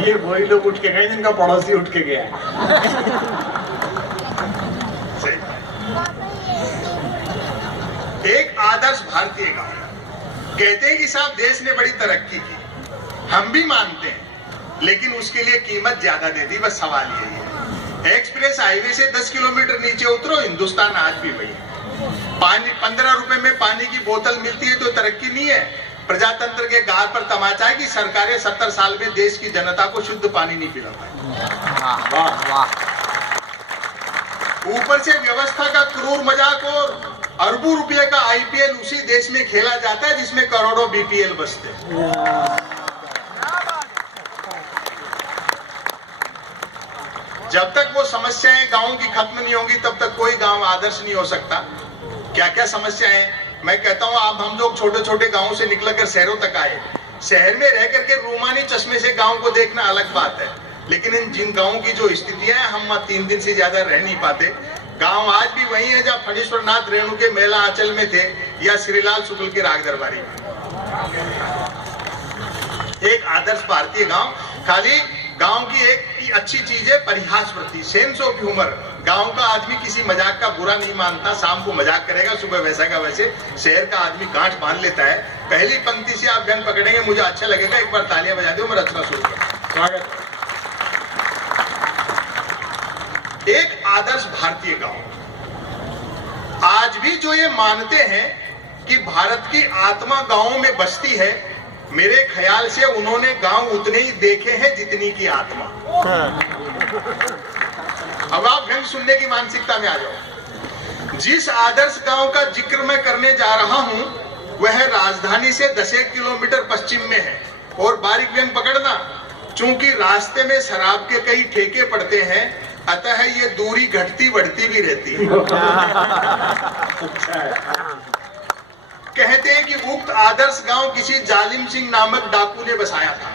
ये वही लोग उठ के गए जिनका पड़ोसी उठ के गया। एक आदर्श भारतीय गांव कहते हैं कि साहब देश ने बड़ी तरक्की की, हम भी मानते हैं, लेकिन उसके लिए कीमत ज्यादा दे दी। बस सवाल यही है, एक्सप्रेस हाईवे से 10 किलोमीटर नीचे उतरो, हिंदुस्तान आज भी वही है। पानी 15 रुपए में पानी की बोतल मिलती है तो तरक्की नहीं है। प्रजातंत्र के गार पर तमाचा है कि सरकारें 70 साल में देश की जनता को शुद्ध पानी नहीं पिला पाई। ऊपर से व्यवस्था का क्रूर मजाक और अरबों रुपए का आईपीएल उसी देश में खेला जाता है जिसमें करोड़ों बीपीएल बसते हैं। जब तक वो समस्याएं गांव की खत्म नहीं होंगी तब तक कोई गांव आदर्श नहीं हो सकता। क्या क्या समस्याएं, मैं कहता हूं आप हम लोग छोटे छोटे गांवों से निकलकर शहरों तक आए, शहर में रह करके रूमानी चश्मे से गांव को देखना अलग बात है, लेकिन इन जिन गांवों की जो स्थितियां हैं, हम 3 दिन से ज्यादा रह नहीं पाते। गांव आज भी वही है जहां फणीश्वरनाथ रेणु के मेला आंचल में थे या श्रीलाल शुक्ल के राग दरबारी में। एक आदर्श भारतीय गांव, खाली गांव की एक अच्छी चीज है परिहास वृत्ति, सेंस ऑफ ह्यूमर। गांव का आदमी किसी मजाक का बुरा नहीं मानता, शाम को मजाक करेगा, सुबह वैसा का वैसे। शहर का आदमी गांठ बांध लेता है। पहली पंक्ति से आप व्यंग पकड़ेंगे, मुझे अच्छा लगेगा, एक बार तालियां बजा दो, मैं रचना शुरू करूं। स्वागत। एक आदर्श भारतीय गांव, आज भी जो ये मानते हैं कि भारत की आत्मा गांवों में बसती है, मेरे ख्याल से उन्होंने गांव उतने ही देखे हैं जितनी की आत्मा। अब आप व्यंग सुनने की मानसिकता में आ जाओ। जिस आदर्श गांव का जिक्र मैं करने जा रहा हूं वह राजधानी से 10 किलोमीटर पश्चिम में है। और बारीक व्यंग पकड़ना, चूंकि रास्ते में शराब के कई ठेके पड़ते हैं, अतः ये दूरी घटती बढ़ती भी रहती है। कहते हैं कि उक्त आदर्श गांव किसी जालिम सिंह नामक डाकू ने बसाया था।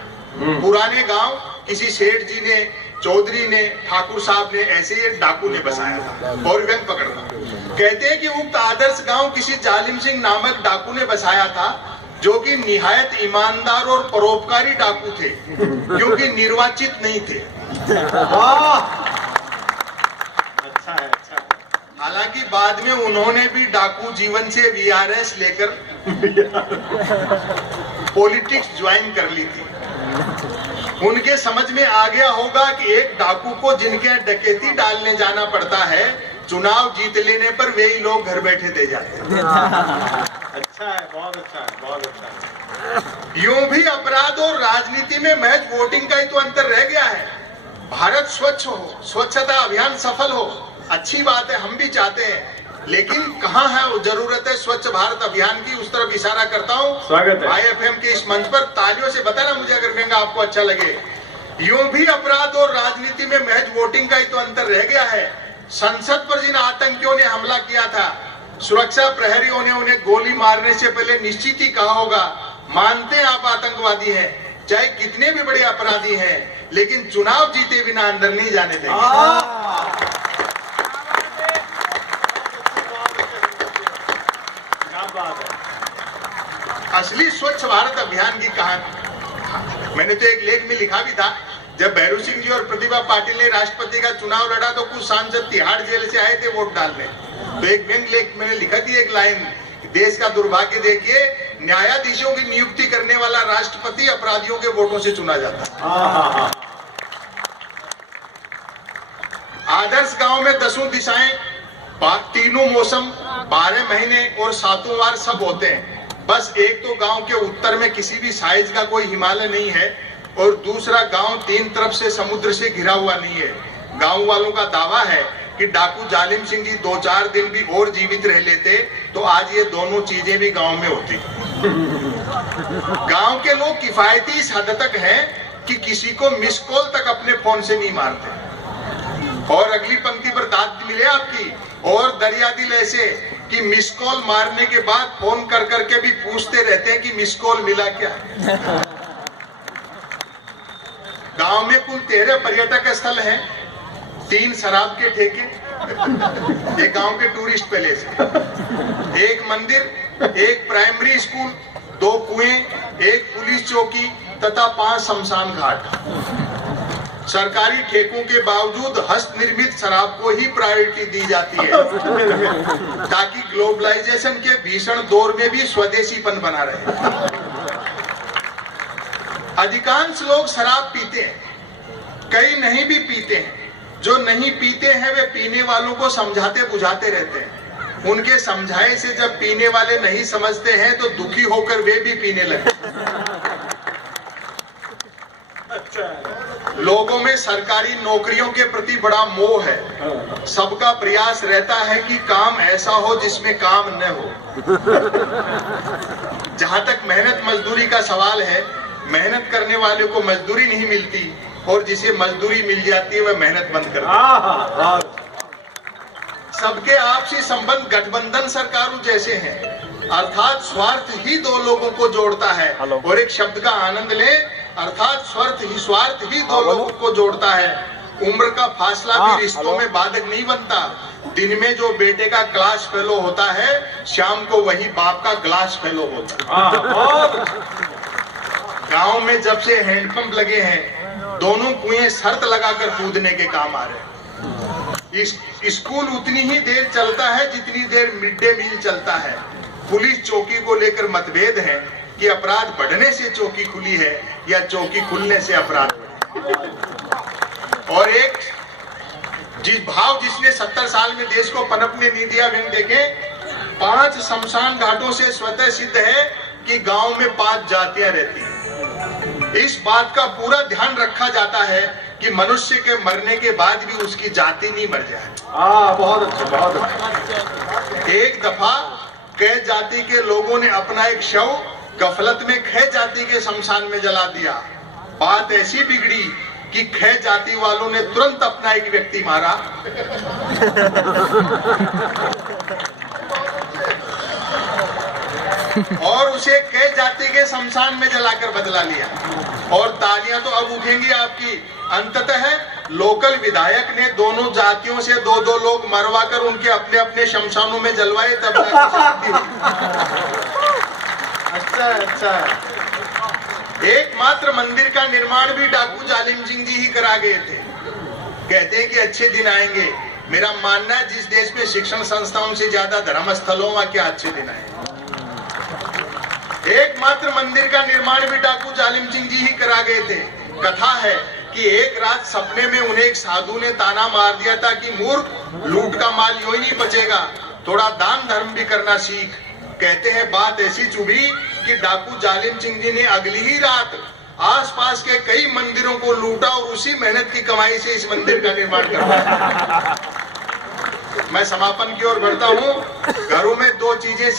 पुराने गांव किसी सेठ जी ने, चौधरी ने, ठाकुर साहब ने, ऐसे ये डाकू ने बसाया था। और व्यंग पकड़ना, कहते हैं कि उक्त आदर्श गांव किसी जालिम सिंह नामक डाकू ने बसाया था, जो कि निहायत ईमानदार और परोपकारी डाकू थे, क्योंकि निर्वाचित नहीं थे। अच्छा है, अच्छा। हालांकि बाद में उन्होंने भी डाकू जीवन से वीआरएस लेकर पॉलिटिक्स ज्वाइन कर ली थी। उनके समझ में आ गया होगा कि एक डाकू को जिनके डकैती डालने जाना पड़ता है, चुनाव जीत लेने पर वे ही लोग घर बैठे दे जाते हैं। अच्छा है, बहुत अच्छा है, बहुत अच्छा है। यूं भी अपराध और राजनीति में महज वोटिंग का ही तो अंतर रह गया है। भारत स्वच्छ हो, स्वच्छता अभियान सफल हो, अच्छी बात है, हम भी चाहते हैं, लेकिन कहाँ है वो जरूरत है स्वच्छ भारत अभियान की, उस तरफ इशारा करता हूँ। स्वागत है IFM के इस मंच पर, तालियों से बताना मुझे अगर व्यंग्य आपको अच्छा लगे। यूं भी अपराध और राजनीति में महज वोटिंग का ही तो अंतर रह गया है। संसद पर जिन आतंकियों ने हमला किया था, सुरक्षा प्रहरियों ने उन्हें गोली मारने से पहले निश्चित ही कहा होगा, मानते हैं आप आतंकवादी हैं, चाहे कितने भी बड़े अपराधी हैं, लेकिन चुनाव जीते बिना अंदर नहीं जाने देंगे। असली स्वच्छ भारत अभियान की कहानी मैंने तो एक लेख में लिखा भी था। जब भैरू सिंह जी और प्रतिभा पाटिल ने राष्ट्रपति का चुनाव लड़ा तो कुछ सांसद तिहाड़ जेल से आए थे वोट डालने। तो एक व्यंग लेख मैंने लिखा थी, एक लाइन, देश का दुर्भाग्य देखिए, न्यायाधीशों की नियुक्ति करने वाला राष्ट्रपति अपराधियों के वोटों से चुना जाता। आदर्श गांव में 10 दिशाएं, 3 मौसम, 12 महीने और 7 वार सब होते हैं। बस एक तो गांव के उत्तर में किसी भी साइज का कोई हिमालय नहीं है, और दूसरा गांव 3 तरफ से समुद्र से घिरा हुआ नहीं है। गांव वालों का दावा है कि डाकू जालिम सिंह जी 2-4 दिन भी और जीवित रह लेते तो आज ये दोनों चीजें भी गांव में होती। गांव के लोग किफायती इस हद तक हैं कि किसी को मिस कॉल तक अपने फोन से नहीं मारते। और अगली पंक्ति पर दाद मिले आपकी, और दरिया दिल ऐसे कि मिस कॉल मारने के बाद फोन कर करके भी पूछते रहते हैं कि मिस कॉल मिला क्या। गांव में कुल 13 पर्यटक स्थल हैं, 3 शराब के ठेके, एक गांव के टूरिस्ट पैलेस, एक मंदिर, एक प्राइमरी स्कूल, 2 कुएं, एक पुलिस चौकी तथा 5 शमशान घाट। सरकारी ठेकों के बावजूद हस्त निर्मित शराब को ही प्रायोरिटी दी जाती है ताकि ग्लोबलाइजेशन के भीषण दौर में भी स्वदेशीपन बना रहे। अधिकांश लोग शराब पीते हैं, कई नहीं भी पीते हैं। जो नहीं पीते हैं वे पीने वालों को समझाते बुझाते रहते हैं। उनके समझाए से जब पीने वाले नहीं समझते हैं तो दुखी होकर वे भी पीने लगते। लोगों में सरकारी नौकरियों के प्रति बड़ा मोह है। सबका प्रयास रहता है कि काम ऐसा हो जिसमें काम न हो। जहां तक मेहनत मजदूरी का सवाल है, मेहनत करने वाले को मजदूरी नहीं मिलती और जिसे मजदूरी मिल जाती है वह मेहनत बंद करता है। सबके आपसी संबंध गठबंधन सरकारों जैसे हैं, अर्थात स्वार्थ ही दो लोगों को जोड़ता है। और एक शब्द का आनंद ले, अर्थात स्वार्थ ही दो लोगों को जोड़ता है। उम्र का फासला भी रिश्तों में बाधक नहीं बनता। दिन में जो बेटे का क्लास फेलो होता है, शाम को वही बाप का ग्लास फेलो होता है। गांव में जब से हैंडपंप लगे हैं, दोनों कुएं शर्त लगाकर कूदने के काम आ रहे हैं। स्कूल उतनी ही देर चलता है जितनी देर मिड डे मील चलता है। पुलिस चौकी को लेकर मतभेद है कि अपराध बढ़ने से चौकी खुली है या चौकी खुलने से अपराध बढ़े। और एक जिसने 70 साल में देश को पनपने नहीं दिया, वे देखे 5 शमशान घाटों से स्वतः सिद्ध है कि गांव में 5 जातियां रहती हैं। इस बात का पूरा ध्यान रखा जाता है कि मनुष्य के मरने के बाद भी उसकी जाति नहीं मर जाए। बहुत अच्छा, बहुत अच्छा। एक दफा कै जाति के लोगों ने अपना एक शव गफलत में खे जाति के शमशान में जला दिया। बात ऐसी बिगड़ी कि खे जाति वालों ने तुरंत अपना एक व्यक्ति मारा और उसे कै जाति के शमशान में जलाकर बदला लिया। और तालियां तो अब उठेंगी आपकी। अंततः लोकल विधायक ने दोनों जातियों से 2-2 लोग मरवाकर उनके अपने अपने शमशानों में जलवाए, तब शांति हुई। अच्छा। एकमात्र मंदिर का निर्माण भी डाकू जालिम सिंह जी ही करा गए थे। कहते हैं कि अच्छे दिन आएंगे। मेरा मानना है जिस देश में शिक्षण संस्थाओं से ज्यादा धर्म स्थलों वहां क्या अच्छे दिन आए। एकमात्र मंदिर का निर्माण भी डाकू जालिम सिंह जी ही करा गए थे। कथा है कि एक रात सपने में उन्हें एक साधु ने ताना मार दिया था कि मूर्ख, लूट का माल यूं ही नहीं बचेगा, थोड़ा दान धर्म भी करना सीख। कहते हैं बात ऐसी चुभी कि डाकू जालिम सिंह जी ने अगली ही रात आसपास के कई मंदिरों को लूटा और उसी मेहनत की कमाई से इस मंदिर का निर्माण करवाया। मैं समापन की ओर बढ़ता हूँ। घरों में 2 चीजें